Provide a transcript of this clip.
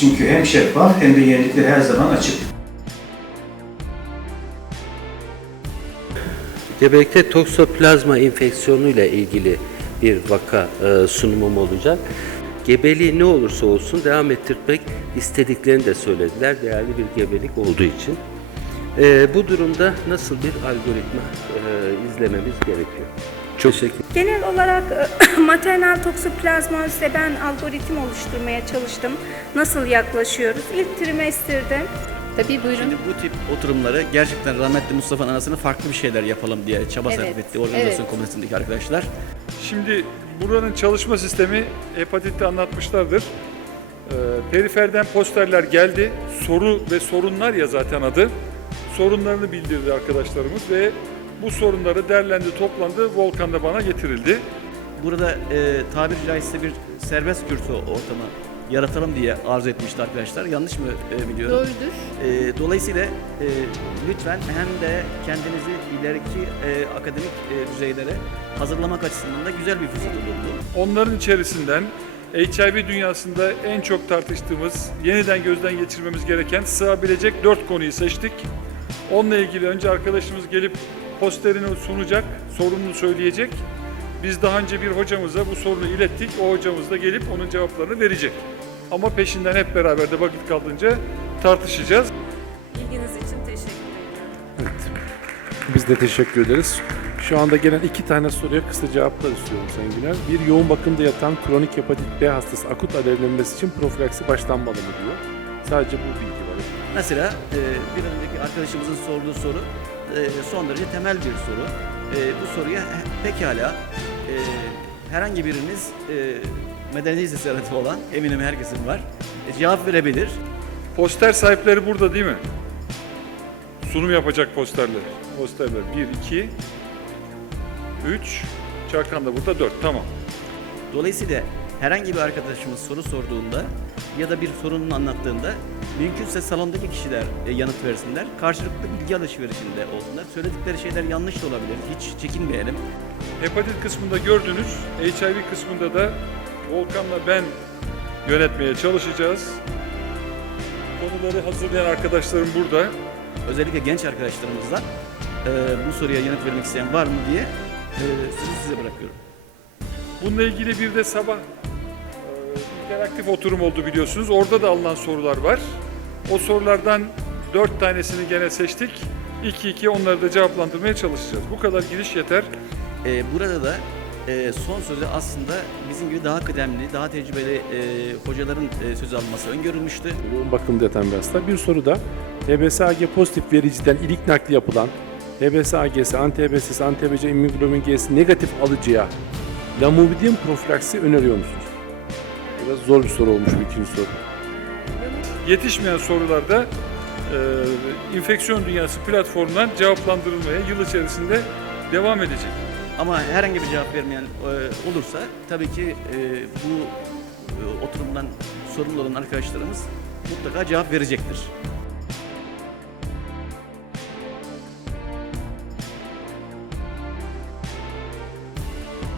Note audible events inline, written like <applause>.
Çünkü hem şeffaf hem de yeniliklere her zaman açık. Gebelikte toksoplazma enfeksiyonu ile ilgili bir vaka e, sunumum olacak. Gebeliği ne olursa olsun devam ettirmek istediklerini de söylediler değerli bir gebelik olduğu için. E, bu durumda nasıl bir algoritma e, izlememiz gerekiyor? Çok teşekkür Genel olarak e, <clears throat> maternal toksoplazmozise ben algoritm oluşturmaya çalıştım. Nasıl yaklaşıyoruz? İlk trimesterde Tabii buyurun. Şimdi bu tip oturumları gerçekten rahmetli Mustafa'nın anasını farklı bir şeyler yapalım diye çaba Evet, sarf etti organizasyon evet. komitesindeki arkadaşlar. Şimdi buranın çalışma sistemi hepatitte anlatmışlardır. Ee, periferden posterler geldi. Soru ve sorunlar ya zaten adı. Sorunlarını bildirdi arkadaşlarımız ve bu sorunları derlendi, toplandı, Volkan'da bana getirildi. Burada e, tabiri caizse bir serbest kürsü ortamı yaratalım diye arzu etmişti arkadaşlar. Yanlış mı e, biliyorum? Doğrudur. E, dolayısıyla e, lütfen hem de kendinizi ileriki e, akademik e, düzeylere hazırlamak açısından da güzel bir fırsat oldu. Onların içerisinden HIV dünyasında en çok tartıştığımız, yeniden gözden geçirmemiz gereken sığabilecek dört konuyu seçtik. Onunla ilgili önce arkadaşımız gelip posterini sunacak, sorununu söyleyecek. Biz daha önce bir hocamıza bu sorunu ilettik. O hocamız da gelip onun cevaplarını verecek. Ama peşinden hep beraber de vakit kaldığınca tartışacağız. İlginiz için teşekkür ediyorum. Biz de teşekkür ederiz. Şu anda gelen iki tane soruya kısa cevaplar istiyorum Sayın Güner. Bir yoğun bakımda yatan kronik hepatit B hastası akut alevlenmesi için profilaksi başlanmalı mı diyor. Sadece bu bilgi var. Mesela e, bir önceki arkadaşımızın sorduğu soru e, son derece temel bir soru. E, bu soruya pekala e, herhangi biriniz e, medeni cesaretli olan, eminim herkesin var, e, cevap verebilir. Poster sahipleri burada değil mi? Sunum yapacak posterler. Posterler 1, 2, 3, Çakan da burada 4. Tamam. Dolayısıyla herhangi bir arkadaşımız soru sorduğunda ya da bir sorununu anlattığında mümkünse salondaki kişiler e, yanıt versinler. Karşılıklı bilgi alışverişinde olsunlar. Söyledikleri şeyler yanlış da olabilir. Hiç çekinmeyelim. Hepatit kısmında gördünüz. HIV kısmında da Volkan'la ben yönetmeye çalışacağız. Konuları hazırlayan arkadaşlarım burada. özellikle genç arkadaşlarımızdan e, bu soruya yanıt vermek isteyen var mı diye e, sözü size bırakıyorum. Bununla ilgili bir de sabah interaktif oturum oldu biliyorsunuz. Orada da alınan sorular var. O sorulardan dört tanesini gene seçtik. 2-2 onları da cevaplandırmaya çalışacağız. Bu kadar giriş yeter. E, burada da e, son sözü aslında bizim gibi daha kıdemli, daha tecrübeli e, hocaların e, söz alması öngörülmüştü. Yoğun bakımda yatan bir hasta. Bir soru da HBsAg pozitif vericiden ilik nakli yapılan HBsAg'si, anti-HBs'si, anti-HBc immunoglobulin G'si negatif alıcıya lamivudin profilaksi öneriyor musunuz? Biraz zor bir soru olmuş bu ikinci soru. Yetişmeyen sorularda e, infeksiyon dünyası platformundan cevaplandırılmaya yıl içerisinde devam edecek. Ama herhangi bir cevap vermeyen e, olursa tabii ki e, bu e, oturumdan sorumlu olan arkadaşlarımız mutlaka cevap verecektir.